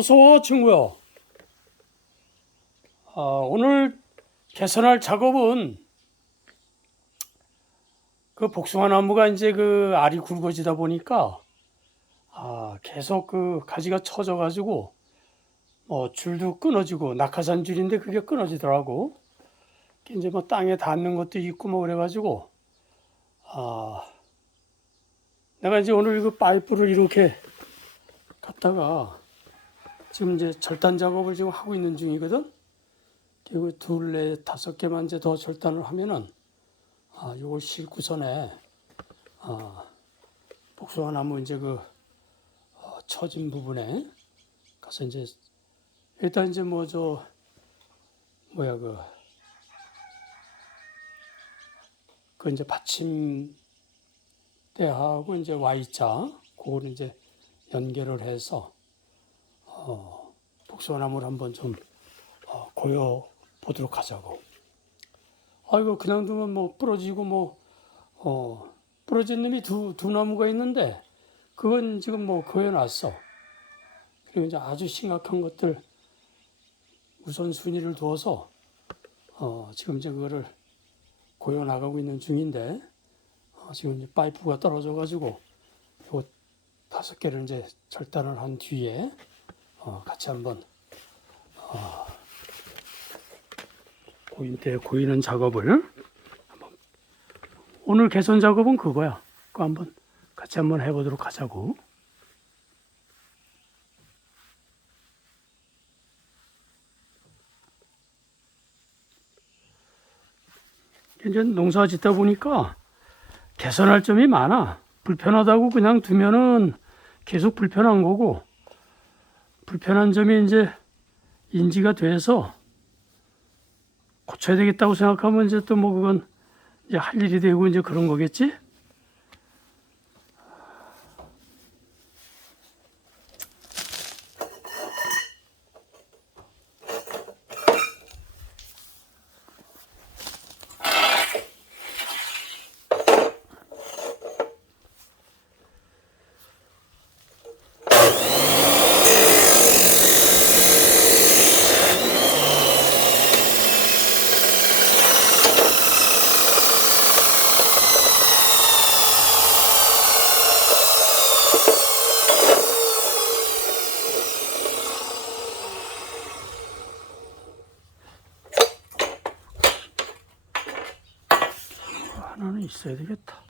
어서와 친구야. 아, 오늘 개선할 작업은 그 복숭아 나무가 이제 그 알이 굵어지다 보니까 아, 계속 그 가지가 처져 가지고 뭐 줄도 끊어지고 낙하산 줄인데 그게 끊어지더라고. 이제 뭐 땅에 닿는 것도 있고 뭐 그래 가지고 아, 내가 이제 오늘 그 파이프를 이렇게 갖다가 지금 이제 절단 작업을 지금 하고 있는 중이거든. 그리고 둘, 넷, 다섯 개만 이제 더 절단을 하면은 아, 요걸 싣고선에 아, 복숭아 나무 이제 그 어, 처진 부분에 가서 이제 일단 이제 뭐 저 뭐야 그 그 이제 받침대하고 이제 Y자 그거를 이제 연결을 해서 어, 복숭아나무를 한번 좀 어, 고여 보도록 하자고. 아이고 그냥 두면 뭐 부러지고 뭐 어, 부러진 놈이 두, 두 나무가 있는데 그건 지금 뭐 고여놨어. 그리고 이제 아주 심각한 것들 우선 순위를 두어서 어, 지금 이제 그거를 고여 나가고 있는 중인데 어, 지금 이제 파이프가 떨어져 가지고 요 다섯 개를 이제 절단을 한 뒤에 어, 같이 한번 어, 고인대 고이는 작업을 한번 오늘 개선 작업은 그거야. 그거 한번 같이 한번 해보도록 하자고. 이제 농사 짓다 보니까 개선할 점이 많아. 불편하다고 그냥 두면은 계속 불편한 거고 불편한 점이 이제 인지가 돼서 고쳐야 되겠다고 생각하면 이제 또 뭐 그건 이제 할 일이 되고 이제 그런 거겠지? 있어야 되겠다.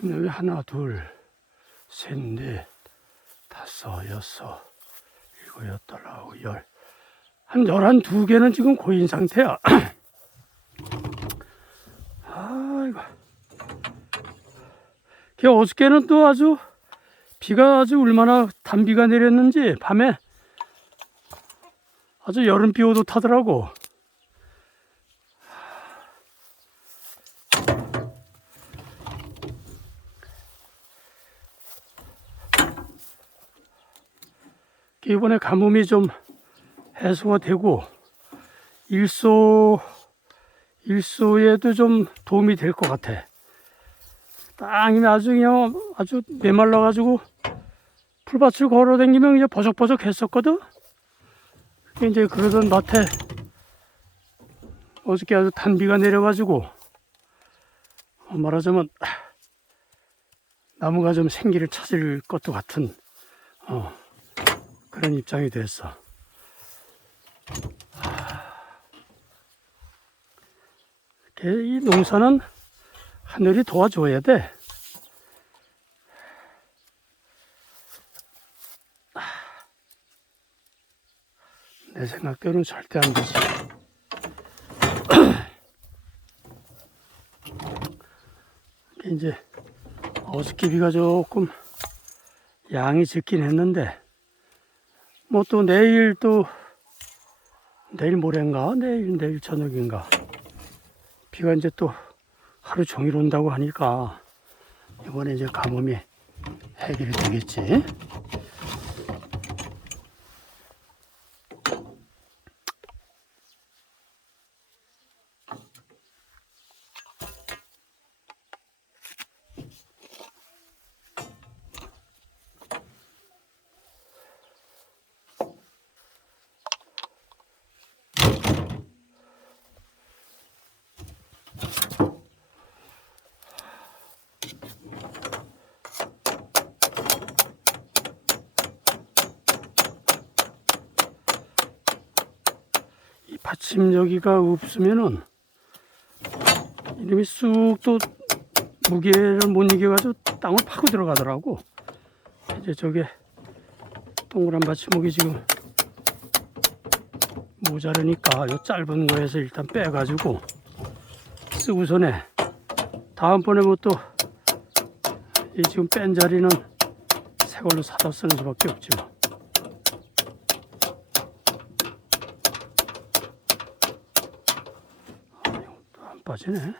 지금 여기 하나, 둘, 셋, 넷, 다섯, 여섯, 일곱, 여덟, 아홉, 열. 한 열한 두 개는 지금 고인 상태야. 아이고. 그 어저께는 또 아주 비가 아주 얼마나 단비가 내렸는지 밤에 아주 여름비 오도 타더라고. 이번에 가뭄이 좀 해소가 되고 일소 일소에도 좀 도움이 될 것 같아. 땅이 그냥 아주 메말라 가지고 풀밭을 걸어 다니면 이제 버석버석 했었거든. 이제 그러던 밭에 어저께 아주 단비가 내려가지고 어, 말하자면 나무가 좀 생기를 찾을 것도 같은 어, 그런 입장이 됐어. 이 농사는 하늘이 도와줘야 돼. 내 생각대로는 절대 안 되지. 이제 어저께 비가 조금 양이 적긴 했는데 뭐 또 내일 또 내일 모레인가 내일 내일 저녁인가 비가 이제 또 하루 종일 온다고 하니까 이번에 이제 가뭄이 해결이 되겠지. 받침 여기가 없으면은 이놈이 쑥 또 무게를 못 이겨가지고 땅을 파고 들어가더라고. 이제 저게 동그란 받침목이 지금 모자르니까 요 짧은 거에서 일단 빼가지고 쓰고서네 다음번에 뭐 또 이 지금 뺀 자리는 새 걸로 사다 쓰는 수밖에 없지 뭐. 안 빠지네.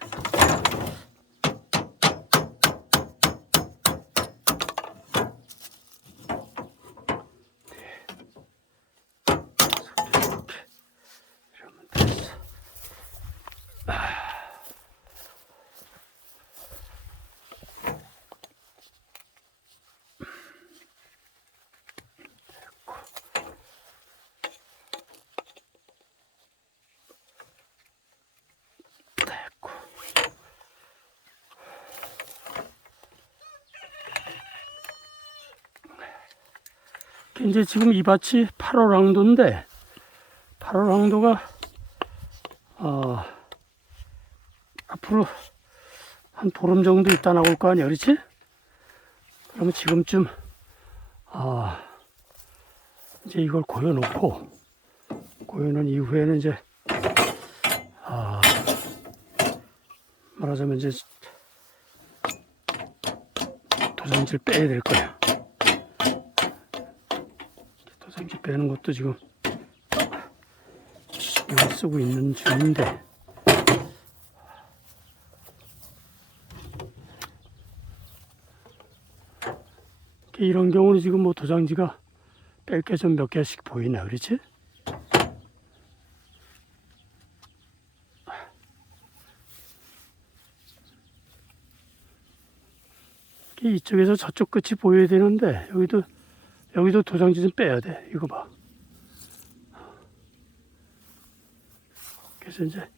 이제 지금 이 밭이 8월 항도인데 8월 항도가 어, 앞으로 한 보름 정도 있다 나올 거 아니야 그렇지? 그러면 지금쯤 아 이제 이걸 고여놓고 고여놓은 이후에는 이제 아 말하자면 이제 도장지를 빼야 될 거야. 도장지 빼는 것도 지금 이걸 쓰고 있는 중인데 이런 경우는 지금 뭐 도장지가 뺄 게 좀 몇 개씩 보이나 그렇지? 이쪽에서 저쪽 끝이 보여야 되는데 여기도 여기도 도장지 좀 빼야 돼. 이거 봐. 그래서 이제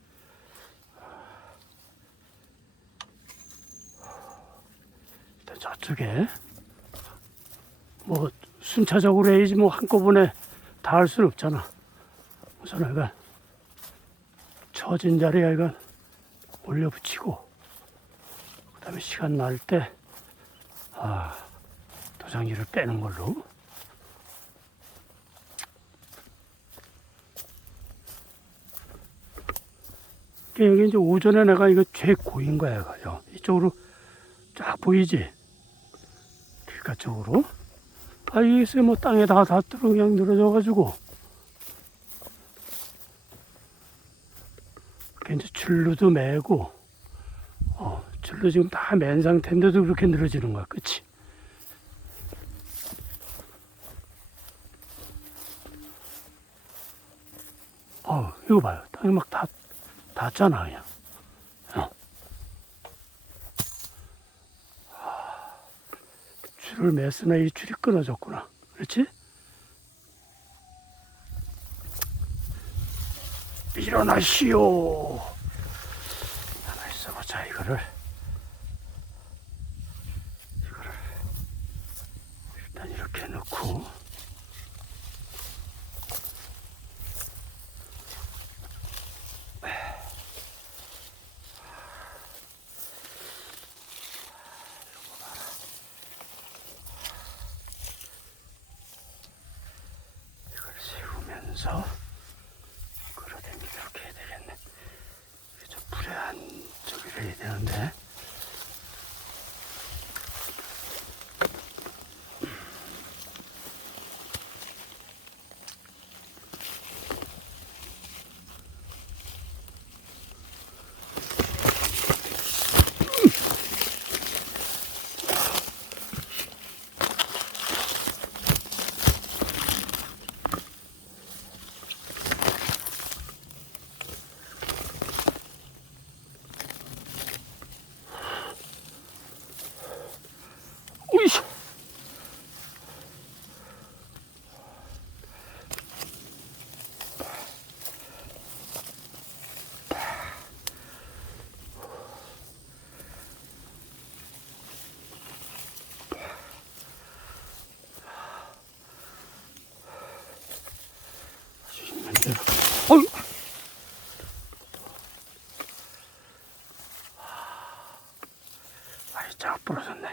일단 저쪽에 뭐 순차적으로 해야지 뭐 한꺼번에 다 할 수는 없잖아. 우선 이건 처진 자리에 이건 올려 붙이고 그 다음에 시간 날 때 아, 도장지를 빼는 걸로 그러니까 여기 이제 오전에 내가 이거 최고인 거야 이거요 이쪽으로 쫙 보이지 길가 쪽으로. 아, 이게 뭐 땅에 다, 다 들어 그냥 늘어져가지고. 이제 줄로도 매고, 어, 줄로 지금 다 맨 상태인데도 그렇게 늘어지는 거야. 그치? 어, 이거 봐요. 땅이 막 다, 닿잖아, 그냥. 어. 아, 줄을 맸으나 이 줄이 끊어졌구나. 그렇지? 일어나시오. 하나 있어보자, 이거를. 이거를. 일단 이렇게 넣고. 이걸 세우면서 끌어당기게 이렇게 해야 되겠네. 이게 좀 불에 안 저기를 해야 되는데. 우이씨. 어이. 자 부러졌네.